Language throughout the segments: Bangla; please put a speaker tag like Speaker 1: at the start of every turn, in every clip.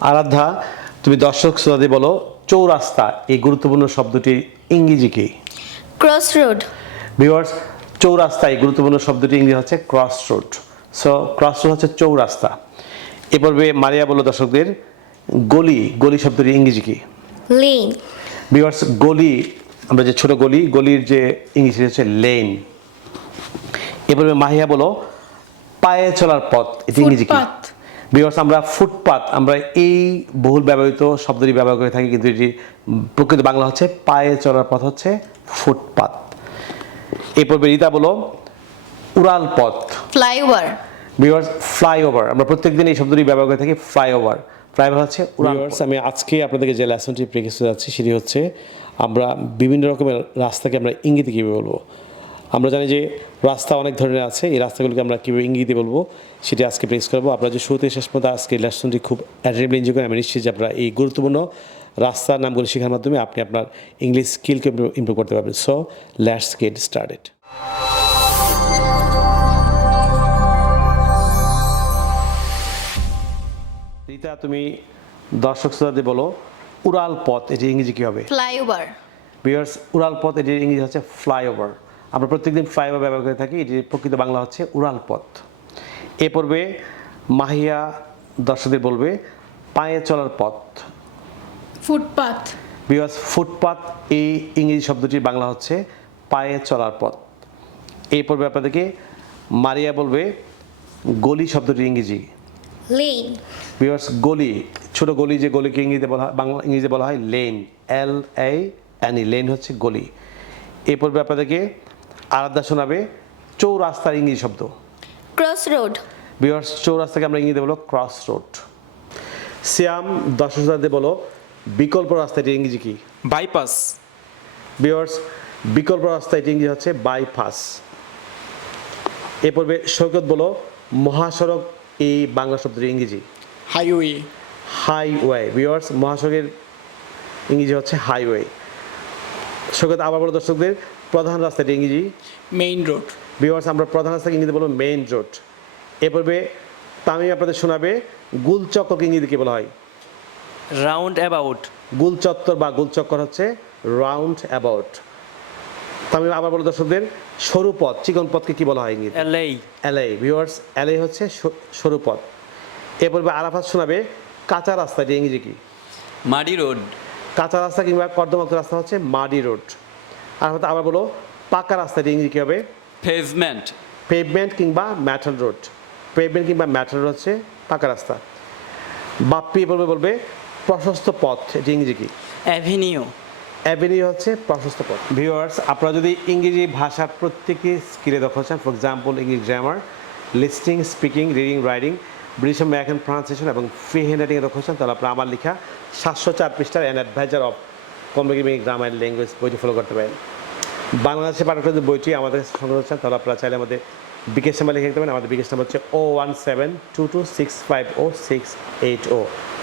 Speaker 1: আরাধ্যা তুমি দর্শক শ্রোতাদের বলো চৌরাস্তা এই গুরুত্বপূর্ণ শব্দটি ইংরেজি কি?
Speaker 2: ক্রস রোড
Speaker 1: ভিউয়ার্স চৌরাস্তা এই গুরুত্বপূর্ণ শব্দটি ইংরেজি হচ্ছে cross road so cross road হচ্ছে চৌরাস্তা। এ পর্বে মারিয়া বলো দর্শকদের গলি গলি শব্দটি ইংরেজি কি?
Speaker 2: লেন
Speaker 1: ভিউয়ার্স গলি আমরা যে ছোট গলি গলির যে ইংরেজি হচ্ছে লেন এ পর্বে মাহিয়া বলো পায়ে চলার পথ এটি ইংরেজি কি? ভিউয়ার্স আমরা ফুটপাত আমরা এই বহুল ব্যবহৃত শব্দটি ব্যবহার করে থাকি কিন্তু এটি প্রকৃত বাংলা হচ্ছে পায়ে চলার পথ হচ্ছে ফুটপাত। এই পর্বে রীতা বলো উড়াল পথ।
Speaker 2: ফ্লাইওভার
Speaker 1: ভিউয়ার্স ফ্লাইওভার আমরা প্রত্যেকদিন এই শব্দটি ব্যবহার করে থাকি ফ্লাইওভার ফ্লাইওভার হচ্ছে ভিউয়ার্স আমি আজকে আপনাদেরকে যে লেসনটি প্রেক্টিস যাচ্ছি সেটি হচ্ছে আমরা বিভিন্ন রকমের রাস্তাকে আমরা ইঙ্গিতে কীভাবে বলব? আমরা জানি যে রাস্তা অনেক ধরনের আছে এই রাস্তাগুলোকে আমরা কীভাবে ইঙ্গিতে বলব সেটি আজকে প্রেস করব। আপনারা যে শুরুতে শেষ পর্যন্ত আজকে লেসনটি খুব অ্যাড্রেবলি এনজয় করেন আমি নিশ্চিত যে আপনারা এই গুরুত্বপূর্ণ রাস্তার নামগুলো শেখার মাধ্যমে আপনি আপনার ইংলিশ স্কিলকে ইমপ্রুভ করতে পারবেন। So let's get started Rita তুমি দর্শক শ্রোতাদের বলো উড়াল পথ এটি ইংরেজি কী হবে?
Speaker 2: ফ্লাইওভার
Speaker 1: বিয়ার্স উড়াল পথ এটির ইংরেজি হচ্ছে ফ্লাইওভার আমরা প্রত্যেকদিন ফ্লাইওভার ব্যবহার করে থাকি। এটির প্রকৃত বাংলা হচ্ছে উড়াল পথ এ পর্বে মাহিয়া দর্শকদের বলবে পায়ে চলার পথ।
Speaker 2: ফুটপাথ
Speaker 1: বিয়ার্স ফুটপাথ এই ইংরেজি শব্দটির বাংলা হচ্ছে পায়ে চলার পথ। এই পর্বে আপনাদেরকে মারিয়া বলবে গলি শব্দটি ইংরেজি।
Speaker 2: লেন
Speaker 1: বিয়ার্স গলি ছোট গলি যে গলিকে ইংরেজিতে বলা হয় বাংলা ইংরেজিতে বলা হয় lane L A N E lane হচ্ছে গলি। এই পর্বে আপনাদেরকে আলাদা শোনাবে চৌরাস্তার ইংরেজি শব্দ।
Speaker 2: ক্রস রোড
Speaker 1: বিয়ার্স চৌরাস্তাকে আমরা ইংরেজিতে বলো ক্রস রোড শ্যাম দর্শক শ্রোতাদের বলো বিকল্প রাস্তা এটি ইংরেজি কি?
Speaker 3: বাইপাস
Speaker 1: বিয়ার্স বিকল্প রাস্তা এটি ইংরেজি হচ্ছে বাইপাস এ পর্বে সৈকত বলো মহাসড়ক এই বাংলা শব্দটি ইংরেজি।
Speaker 3: হাইওয়ে
Speaker 1: হাইওয়ে ভিউয়ার্স মহাসড়কের ইংরেজি হচ্ছে হাইওয়ে সৈকত আবার বলো দর্শকদের প্রধান রাস্তাটি ইংরেজি।
Speaker 3: মেইন রোড
Speaker 1: ভিউয়ার্স আমরা প্রধান রাস্তাকে ইংরেজি বলব মেইন রোড এ পর্বে তামিম আপনাদের শোনাবে গুলচক্করকে ইংরেজি কি বলা হয়?
Speaker 3: রাউন্ড অ্যাবাউট
Speaker 1: গুলচত্বর বা গুলচক্কর হচ্ছে রাউন্ড অ্যাবাউট তামিম আবার বলো দর্শকদের সরু পথ চিকন পথকে কি বলা হয় ইংরেজি
Speaker 3: এলএই
Speaker 1: এলএ ভিউয়ার্স এলএ হচ্ছে সরু পথ। এ পর্বে আরাফাত শোনাবে কাঁচা রাস্তাটি ইংরেজি কি?
Speaker 3: মাডি রোড
Speaker 1: কাঁচা রাস্তা কিংবা কর্দমাক্ত রাস্তা হচ্ছে মাডি রোড। আর হয়তো আবার বলো পাকা রাস্তাটি ইংরেজি কী হবে?
Speaker 3: পেভমেন্ট
Speaker 1: পেভমেন্ট কিংবা ম্যাটাল রোড পেভমেন্ট কিংবা ম্যাটাল রোড হচ্ছে পাকা রাস্তা। বাপ্পি বলবে বলবে প্রশস্ত পথ। এটি ইংরেজি কি?
Speaker 3: অ্যাভিনিউ
Speaker 1: অ্যাভিনিউ হচ্ছে প্রশস্ত পথ। ভিউয়ার্স আপনারা যদি ইংরেজি ভাষার প্রত্যেকে স্কিলে দক্ষ হচ্ছেন for example English grammar listening speaking reading writing British American pronunciation এবং ফ্রি হ্যান্ড রাইটিংয়ে দক্ষ তাহলে আপনারা আমার লেখা সাতশো চার পৃষ্ঠার an advisor of communicating grammar language বইটি ফলো করতে পারেন। বাংলাদেশের পাঠকের যে বইটি আমাদের সংগ্রহ হচ্ছেন তাহলে আপনারা চাইলে আমাদের বিকেশ নাম্বার লিখে দিতে পারেন। আমাদের বিকেশ নাম্বার হচ্ছে O one seven two two six five O six eight O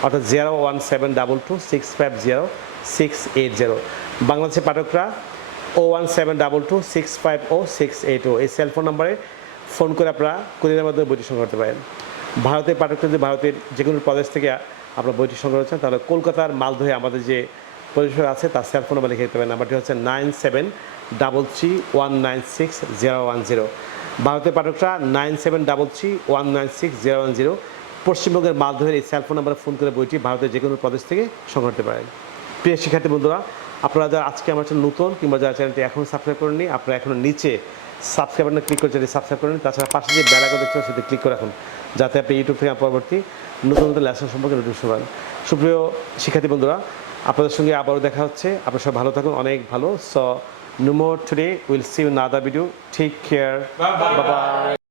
Speaker 1: অর্থাৎ zero one seven double two six five zero six eight zero বাংলাদেশের পাঠকরা O one seven double two six five O six eight O এই সেলফোন নাম্বারে ফোন করে আপনারা কুড়ির মাধ্যমে বইটি সংগ্রহ করতে পারেন। ভারতের পাঠকরা যদি ভারতের যে কোনো প্রদেশ থেকে আপনারা বইটি সংগ্রহ করছেন তাহলে কলকাতার মালদহে আমাদের যে পরিষেবা আছে, তার সেল ফোন নাম্বার লিখে দিতে পারেন। নাম্বারটি হচ্ছে nine seven double three one nine six zero one zero. ভারতের পাঠকরা nine seven double three one nine six zero one zero. পশ্চিমবঙ্গের মালদহের এই সেলফোন নাম্বারে ফোন করে বইটি ভারতের যে কোনো প্রদেশ থেকে সংগ্রহ করতে পারেন। প্রিয় শিক্ষার্থী বন্ধুরা, আপনারা যারা আজকে আমার নতুন কিংবা যারা চ্যানেলটি এখনও সাবস্ক্রাইব করেননি, আপনারা এখনও নিচে সাবস্ক্রাইব বাটনে ক্লিক করে যদি সাবস্ক্রাইব করেন তাছাড়া পাশে যে বেলাকা দেখতে সেটা ক্লিক করে রাখুন যাতে আপনি ইউটিউব থেকে পরবর্তী নতুন নতুন লেসন সম্পর্কে নোটিফিকেশন পান। সুপ্রিয় শিক্ষার্থী বন্ধুরা আপনাদের সঙ্গে আবারও দেখা হচ্ছে। আপনারা সব ভালো থাকুন অনেক ভালো। So no more today will see you another video take care bye